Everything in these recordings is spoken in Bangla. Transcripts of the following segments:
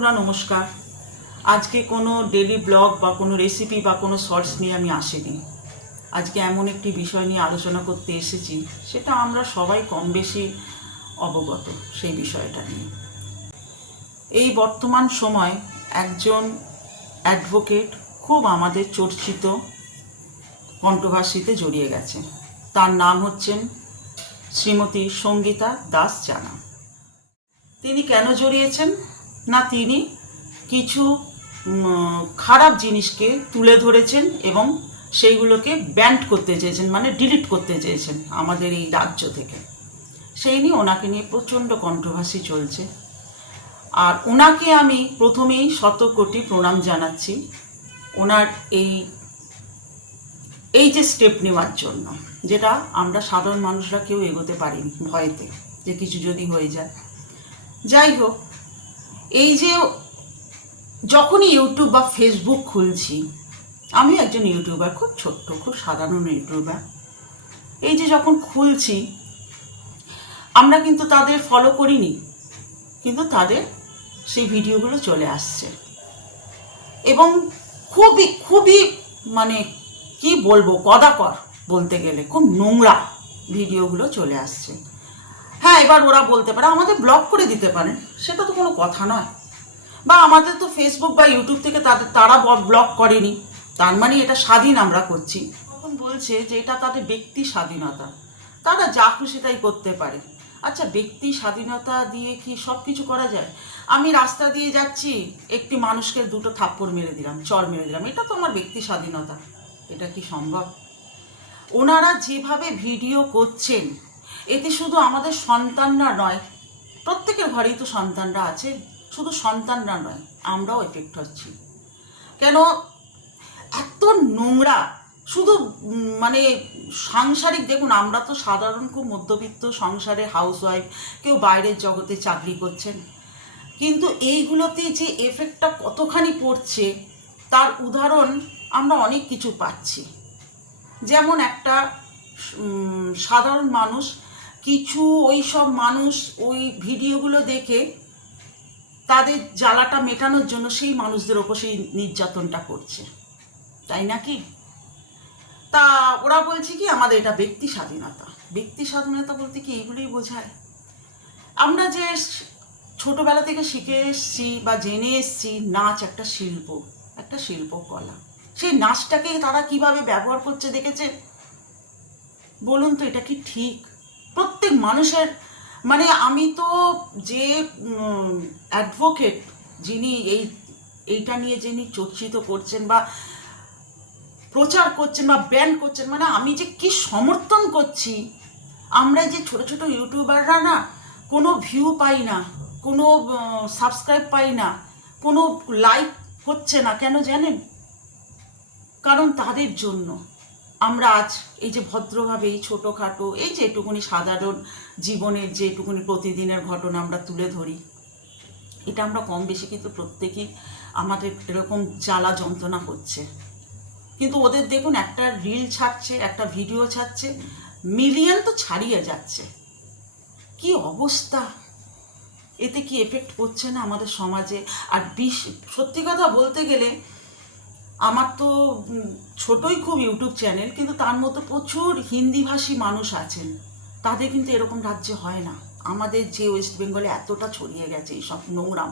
বন্ধুরা, নমস্কার। আজকে কোনো ডেলি ব্লগ বা কোনো রেসিপি বা কোনো শর্টস নিয়ে আমি আসিনি। আজকে এমন একটি বিষয় নিয়ে আলোচনা করতে এসেছি, সেটা আমরা সবাই কম বেশি অবগত সেই বিষয়টা নিয়ে। এই বর্তমান সময় একজন অ্যাডভোকেট খুব আমাদের চর্চিত কন্ট্রোভার্সিতে জড়িয়ে গেছে। তার নাম হচ্ছেন শ্রীমতী সঙ্গীতা দাস জানা তিনি কেন জড়িয়েছেন? না তিনি কিছু খারাপ জিনিসকে তুলে ধরেছেন এবং সেইগুলোকে ব্যান্ড করতে চেয়েছেন মানে ডিলিট করতে চেয়েছেন আমাদের এই রাজ্য থেকে। সেই নিয়ে ওনাকে নিয়ে প্রচণ্ড কন্ট্রোভার্সি চলছে। আর ওনাকে আমি প্রথমেই শত কোটি প্রণাম জানাচ্ছি ওনার এই এই যে স্টেপ নেওয়ার জন্য, যেটা আমরা সাধারণ মানুষরা কেউ এগোতে পারিনি ভয়েতে, যে কিছু যদি হয়ে যায়। যাই হোক এই যে যখনই ইউটিউব বা ফেসবুক খুলছি, আমি একজন ইউটিউবার খুব ছোট্ট, খুব সাধারণ ইউটিউবার এই যে যখন খুলছি, আমরা কিন্তু তাদের ফলো করিনি, কিন্তু তাদের সেই ভিডিওগুলো চলে আসছে। এবং খুবই খুবই মানে কি বলব কদাকর বলতে গেলে, খুব নোংরা ভিডিওগুলো চলে আসছে। হ্যাঁ এবার ওরা বলতে পারে, আমাদের ব্লক করে দিতে পারে, সেটা তো কোনো কথা নয়। বা আমাদের তো ফেসবুক বা ইউটিউব থেকে তাদের, তারা ব্লক করেনি, তার মানে এটা স্বাধীন আমরা করছি। তখন বলছে যে এটা তাদের ব্যক্তি স্বাধীনতা, তারা যা খুশি তাই করতে পারে। আচ্ছা ব্যক্তি স্বাধীনতা দিয়ে কি সব কিছু করা যায়? আমি রাস্তা দিয়ে যাচ্ছি, একটি মানুষকে দুটো থাপ্পড় মেরে দিলাম, চর মেরে দিলাম, এটা তো আমার ব্যক্তি স্বাধীনতা, এটা কি সম্ভব? ওনারা যেভাবে ভিডিও করছেন এতে শুধু আমাদের সন্তানরা নয়, প্রত্যেকের ঘরেই তো সন্তানরা আছে, শুধু সন্তানরা নয়, আমরাও এফেক্ট হচ্ছি। কেন এত নোংরা, শুধু মানে সাংসারিক, দেখুন, আমরা তো সাধারণ খুব মধ্যবিত্ত সংসারে হাউসওয়াইফ কেউ বাইরের জগতে চাকরি করছেন। কিন্তু এইগুলোতে যে এফেক্টটা কতখানি পড়ছে, তার উদাহরণ আমরা অনেক কিছু পাচ্ছি। যেমন একটা সাধারণ মানুষ কিছু ওই সব মানুষ ওই ভিডিওগুলো দেখে তাদের জ্বালাটা মেটানোর জন্য সেই মানুষদের ওপর সেই নির্যাতনটা করছে। তাই নাকি? তা ওরা বলছে কি, আমাদের এটা ব্যক্তি স্বাধীনতা। ব্যক্তি স্বাধীনতা বলতে কি এইগুলোই বোঝায়। আমরা যে ছোটবেলা থেকে শিখে এসছি বা জেনে এসছি, নাচ একটা শিল্প, একটা শিল্পকলা। সেই নাচটাকে তারা কীভাবে ব্যবহার করছে দেখেছে বলুন তো এটা কি ঠিক? প্রত্যেক মানুষের মানে আমি তো যে অ্যাডভোকেট যিনি এই, এইটা নিয়ে যিনি চর্চিত করছেন বা প্রচার করছেন বা ব্যান করছেন মানে আমি যে কি সমর্থন করছি, আমরা যে ছোট ছোট ইউটিউবাররা না, কোনো ভিউ পাই না, কোনো সাবস্ক্রাইব পাই না, কোনো লাইক হচ্ছে না, কেন জানেন? কারণ তাদের জন্য। আমরা আজ এই যে ভদ্রভাবে এই ছোটোখাটো, এই যে এটুকুনি সাধারণ জীবনের যে এটুকুনি প্রতিদিনের ঘটনা আমরা তুলে ধরি, এটা আমরা কম বেশি কিন্তু প্রত্যেকেই আমাদের এরকম জ্বালা যন্ত্রণা হচ্ছে। কিন্তু ওদের দেখুন একটা রিল ছাড়ছে, একটা ভিডিও ছাড়ছে মিলিয়ন তো ছাড়িয়ে যাচ্ছে। কি অবস্থা? এতে কি এফেক্ট পড়ছে না আমাদের সমাজে? আর বিশ, সত্যি কথা বলতে গেলে আমার তো ছোটই খুব ইউটিউব চ্যানেল, কিন্তু তার মধ্যে প্রচুর হিন্দিভাষী মানুষ আছেন। তাদের কিন্তু এরকম রাজ্যে হয় না। আমাদের যে ওয়েস্ট বেঙ্গলে এতটা ছড়িয়ে গেছে এইসব নোংরাম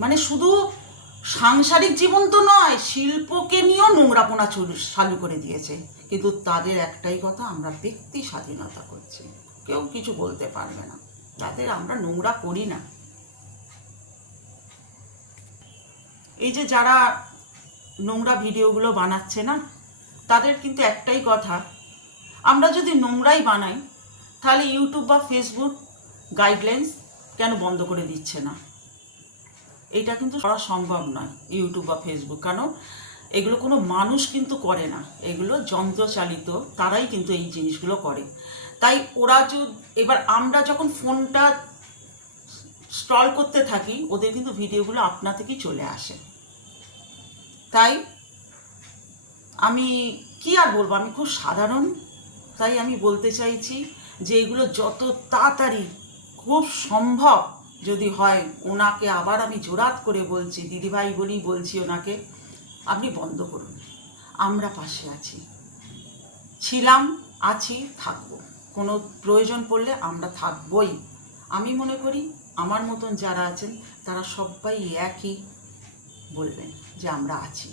মানে শুধু সাংসারিক জীবন তো নয়, শিল্পকে নিয়েও নোংরাপোনা চালু করে দিয়েছে। কিন্তু তাদের একটাই কথা, আমরা ব্যক্তি স্বাধীনতা করছি। কেউ কিছু বলতে পারবে না। তাদের আমরা নোংরা করি না। এই যে যারা নোংরা ভিডিওগুলো বানাচ্ছে না, তাদের কিন্তু একটাই কথা, আমরা যদি নোংরাই বানাই, তাহলে ইউটিউব বা ফেসবুক গাইডলাইন্স কেন বন্ধ করে দিচ্ছে না? এটা কিন্তু করা সম্ভব নয় ইউটিউব বা ফেসবুক, কারণ এগুলো কোনো মানুষ কিন্তু করে না, এগুলো যন্ত্রচালিত, তারাই কিন্তু এই জিনিসগুলো করে। তাই ওরা যদি এবার আমরা যখন ফোনটা স্টল করতে থাকি, ওদের কিন্তু ভিডিওগুলো আপনা থেকেই চলে আসে। তাই আমি কি আর বলব? আমি খুব সাধারণ, তাই আমি বলতে চাইছি যে এগুলো যত তাড়াতাড়ি খুব সম্ভব যদি হয়, ওনাকে আবার আমি জোরাত করে বলছি, দিদিভাই বলেই বলছি ওনাকে, আপনি বন্ধ করুন। আমরা পাশে আছি। ছিলাম, আছি, থাকব। কোনো প্রয়োজন পড়লে আমরা থাকবই। আমি মনে করি, আমার মতন যারা আছেন, তারা সবাই একই। বলবেন যে আমরা আছি।